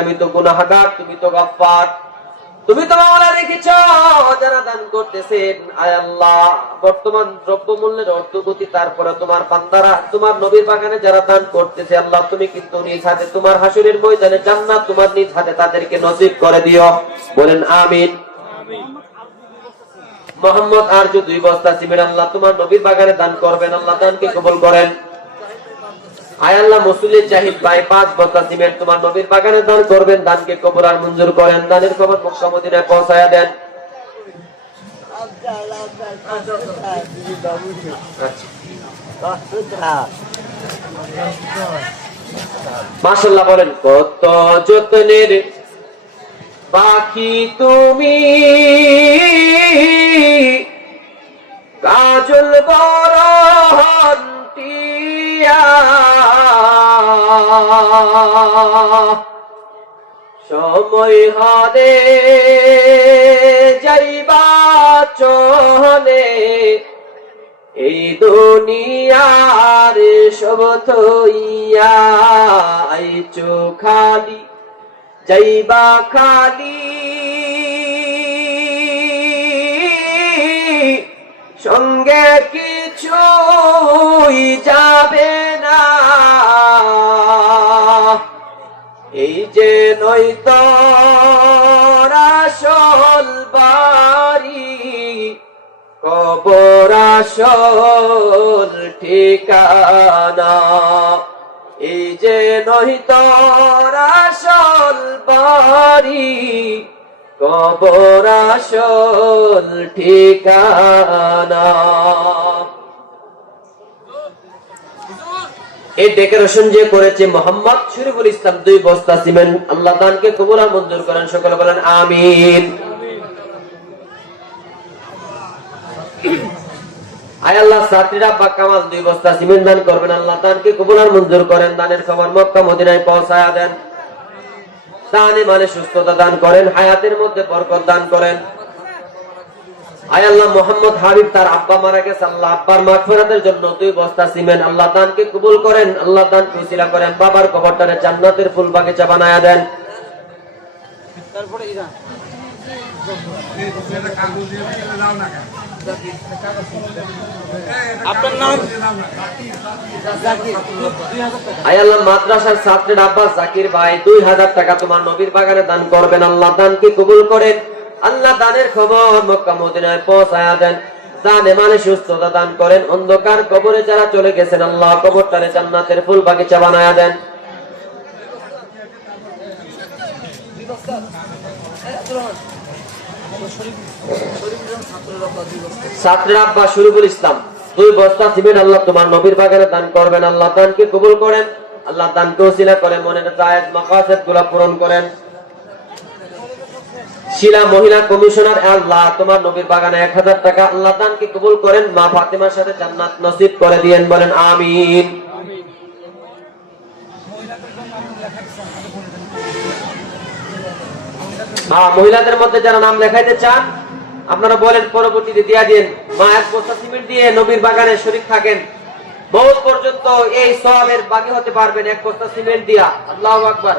আমি তো তুমি তো তুমি তো যারা দান করতেছেন। আয় আল্লাহ, বর্তমান অর্থগতি, তারপরে তোমার তোমার নবীর বাগানে যারা দান করতেছে, আল্লাহ, তুমি কিন্তু নিজ হাতে তোমার হাসুরের ময়দানে তোমার নিজ হাতে তাদেরকে করে দিও। বলেন, আমিন। মোহাম্মদ, আর যে দুই বস্তা সিমেন্ট, আল্লাহ, তোমার নবীর বাগানে দান করবেন, আল্লাহ, দানকে কবুল করেন। মসুলের জাহিদ সিমেন্ট তোমার নবীর বাগানে দান করবেন, দানকে কবুল আর মঞ্জুর করেন, দানের খবর পৌঁছায়া দেন। মাশাল্লাহ বলেন, কত যত্নের পাখি তুমি, কাজল বরন্তিয়া সময় হলে যাইবা চলে এই দুনিয়ার সব থইয়া আইছো খালি, যাইবা খালি। সঙ্গে কিছুই যাবে যে নৈত আসল বাড়ি কবর ঠিকানা। এই যে নহিত আসল বাড়ি কবর ঠিকানা। এই ডেকোরেশন যে করেছে মোহাম্মদ শরীফুল ইসলাম দুই বস্তা সিমেন্ট, আল্লাহ দানকে কবুল মঞ্জুর করেন, সকলে বলেন আমিন। আয় আল্লাহ দুই বস্তা সিমেন্ট দান করবেন, আল্লাহ কবুল আর মঞ্জুর করেন, দানের খবর মক্কা মদিনায় দানে। মানে সুস্থতা দান করেন, হায়াতের মধ্যে বরকত দান করেন। আয় আল্লাহ মোহাম্মদ হাবিব তার আব্বা মারা গেছে আল্লাহ আব্বার মাগফিরাতের জন্য দুই বস্তা সিমেন্ট আল্লাহ দানকে কবুল করেন আল্লাহ দান কুসিলা করেন বাবার কবরটারে জান্নাতের ফুল বাগিচা বানায়া দেন। তারপরে আপনার নাম? মাদ্রাসার ছাত্রের আব্বাস জাকির ভাই দুই হাজার টাকা তোমার নবীর বাগানে দান করবেন আল্লাহ দানকে কবুল করেন। আল্লাহ দানের খবর মক্কা মদিনায় পৌঁছায়া দেন। দানে মানে সুস্থতা দান করেন। অন্ধকার কবরে যারা চলে গেছেন, আল্লাহ কবরটারে জান্নাতের ফুল বাগিচা বানায়া দেন। আল্লাহ তোমার নবীর বাগানে দান করবেন। আল্লাহ দানকে কবুল করেন। আল্লাহ দানকে ওসিলা করে মনের জায়েজ মাকাসেদগুলা পূরণ করেন। শিলা মহিলা কমিশনার, আল্লাহ, তোমার নবীর বাগানে এক হাজার টাকা আল্লাহ দানকে কবুল করেন? মা ফাতেমার সাথে জান্নাত নসিব করে দিয়েন, বলেন আমিন। মহিলাদের মধ্যে যারা নাম লেখাইতে চান, আপনারা বলেন, পরবর্তীতে দিয়া দিন। মা, এক বস্তা সিমেন্ট দিয়ে নবীর বাগানে শরীর থাকেন। বহুত পর্যন্ত এই সবের বাকি হতে পারবেন, এক বস্তা সিমেন্ট দিয়া। আল্লাহ আকবার।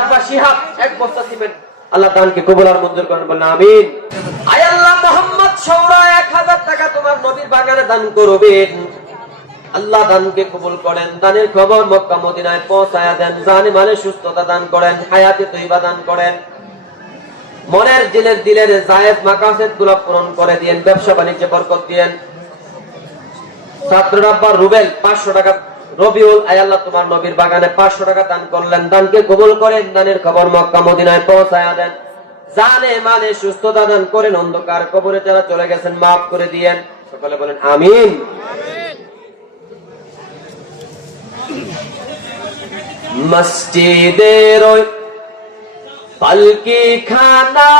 আব্বাস শিহাব, এক বস্তা আল্লাহ কবুল আর মঞ্জুর করেন, বলেন, আমিন। আয় আল্লাহ মোহাম্মদ, সৌরা এক হাজার টাকা তোমার বাগানে দান করবেন। আল্লাহ দানকে কবুল করেন, দানের খবর মক্কা, মদিনায় দেন। মানে সুস্থতা দান করেন, হায়াতে তৈবা দান করেন। মনের দিলের দিলের জায়েজ মাকাসেদগুলো পূরণ করে দিয়েন ব্যবসা বাণিজ্যে বরকত দিয়েন। ছাত্র রুবেল পাঁচশো টাকা রবিউল, আয় আল্লাহ, তোমার নবীর বাগানে পাঁচশো টাকা দান করলেন। দানকে করেন। দানের খবর মক্কা, মদিনায় পৌঁছায়া দেন। জানে মানে সুস্থতা দান করেন। অন্ধকার কবরে যারা চলে গেছেন, মাফ করে দিয়েন। সকলে বলেন, আমিন। মসজিদের পালকি খানা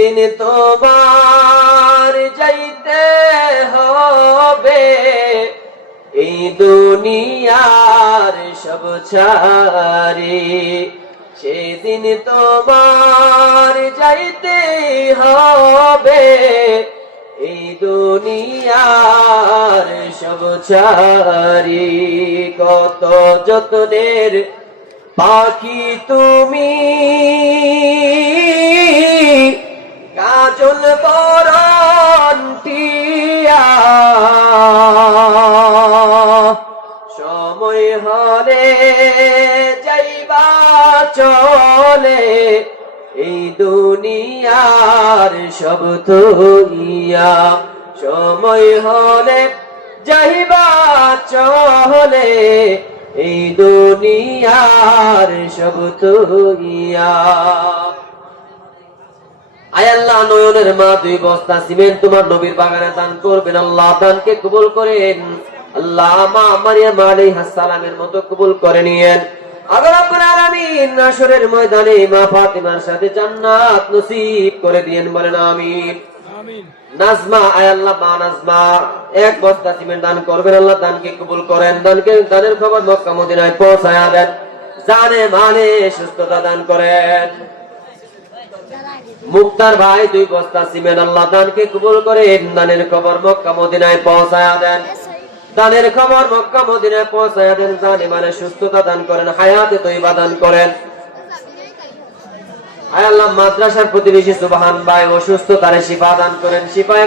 সেদিন তোমার যাইতে হবে। এই দুনিয়ার সব ছাড়ি, সেদিন তোমার যাইতে হবে। এই দুনিয়ার সব ছাড়ি, কত যত্নের পাখি তুমি কাজল বরন্টিয়া সময় হলে যাইবা চলে, এই দুনিয়ার সব তুইয়া সময় হলে যাইবা চলে, এই দুনিয়ার সব তুইয়া আয় আল্লাহ নয়নের মা দুই বস্তা সিমেন্ট তোমার নবীর বাগানে দান করবেন। আল্লাহ দানকে কবুল করেন। আল্লাহ মা মারিয়াম আলাইহিস সালামের মতো কবুল করে নিয়েন। আবার আপনার আলামিন নাসরের ময়দানে মা ফাতিমার সাথে জান্নাত নসিব করে দিয়েন বলেন আমিন। নাজমা আয় মা নাজমা এক বস্তা সিমেন্ট দান করবেন আল্লাহ দানকে কবুল করেন। দানকে দানের খবর মক্কা মদিনায় পৌঁছায়া দেন। জানে মানে সুস্থতা দান করেন। মুক্তার ভাই, দুই বস্তা সিমেন আল্লাহ দানকে কবুল করে দানের খবর মক্কা মদিনায় পৌঁছায়া দেন। দানের খবর মক্কা মদিনায় পৌঁছায়া দেন, জানি মানে সুস্থতা দান করেন, হায়াতে তৈবা দান করেন। আয় আল্লাহ, মাদ্রাসার প্রতিবেশী সুবাহান ভাই অসুস্থ, তারে শিফা দান করেন। শিফায়